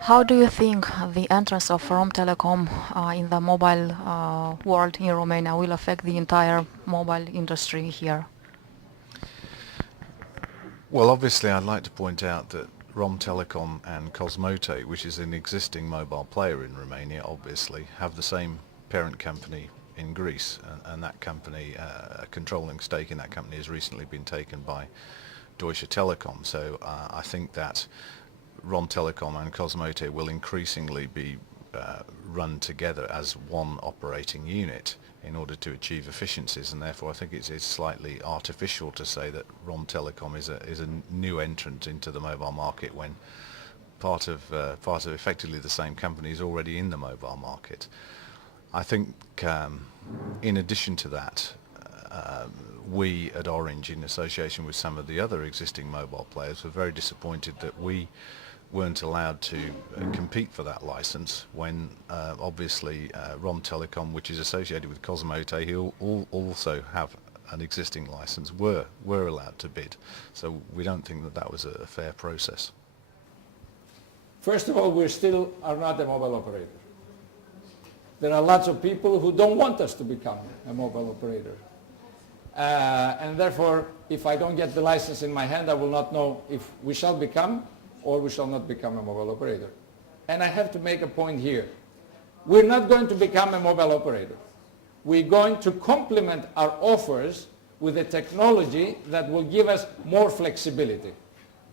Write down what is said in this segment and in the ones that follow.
How do you think the entrance of Romtelecom in the mobile world in Romania will affect the entire mobile industry here? Well, obviously I'd like to point out that Romtelecom and Cosmote, which is an existing mobile player in Romania, obviously have the same parent company in Greece, and that company, a controlling stake in that company has recently been taken by Deutsche Telekom. So I think that Romtelecom and Cosmote will increasingly be run together as one operating unit in order to achieve efficiencies, and therefore I think it's slightly artificial to say that Romtelecom is a new entrant into the mobile market when part of effectively the same company is already in the mobile market. I think in addition to that, we at Orange, in association with some of the other existing mobile players, were very disappointed that we weren't allowed to compete for that license when obviously Romtelecom, which is associated with Cosmote, who also have an existing license, were allowed to bid. So we don't think that that was a fair process. First of all, we still are not a mobile operator. There are lots of people who don't want us to become a mobile operator. And therefore, if I don't get the license in my hand, I will not know if we shall become or we shall not become a mobile operator. And I have to make a point here. We're not going to become a mobile operator. We're going to complement our offers with a technology that will give us more flexibility.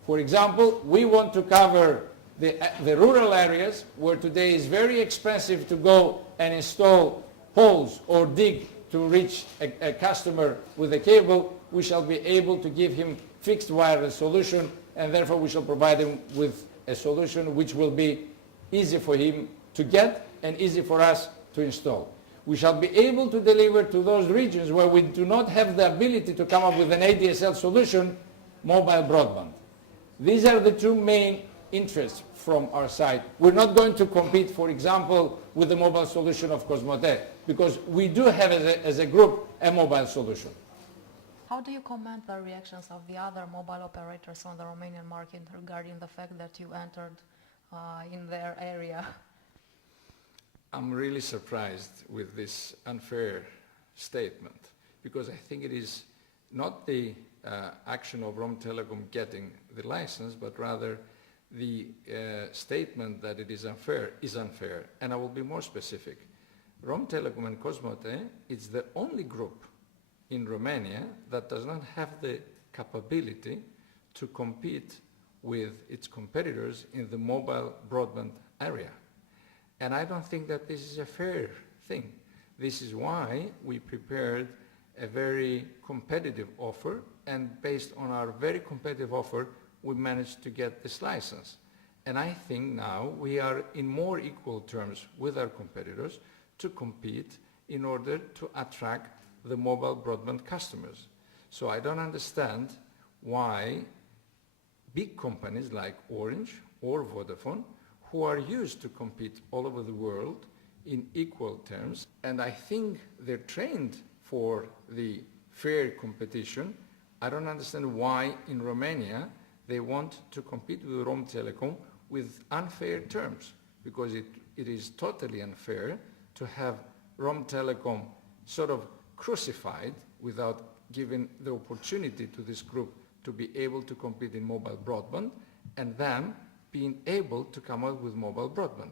For example, we want to cover the rural areas where today is very expensive to go and install poles or dig to reach a customer with a cable. We shall be able to give him fixed wireless solution, and therefore we shall provide him with a solution which will be easy for him to get and easy for us to install. We shall be able to deliver to those regions where we do not have the ability to come up with an ADSL solution, mobile broadband. These are the two main interests from our side. We're not going to compete, for example, with the mobile solution of Cosmote, because we do have as a group a mobile solution. How do you comment the reactions of the other mobile operators on the Romanian market regarding the fact that you entered in their area? I'm really surprised with this unfair statement, because I think it is not the action of Romtelecom getting the license, but rather the statement that it is unfair. And I will be more specific. Romtelecom and Cosmote is the only group in Romania that does not have the capability to compete with its competitors in the mobile broadband area. And I don't think that this is a fair thing. This is why we prepared a very competitive offer, and based on our very competitive offer, we managed to get this license. And I think now we are in more equal terms with our competitors to compete in order to attract the mobile broadband customers. So I don't understand why big companies like Orange or Vodafone, who are used to compete all over the world in equal terms, and I think they're trained for the fair competition, I don't understand why in Romania they want to compete with Romtelecom with unfair terms, because it is totally unfair to have Romtelecom sort of crucified without giving the opportunity to this group to be able to compete in mobile broadband, and then being able to come out with mobile broadband.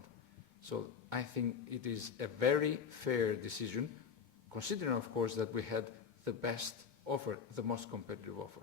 So I think it is a very fair decision, considering of course that we had the best offer, the most competitive offer.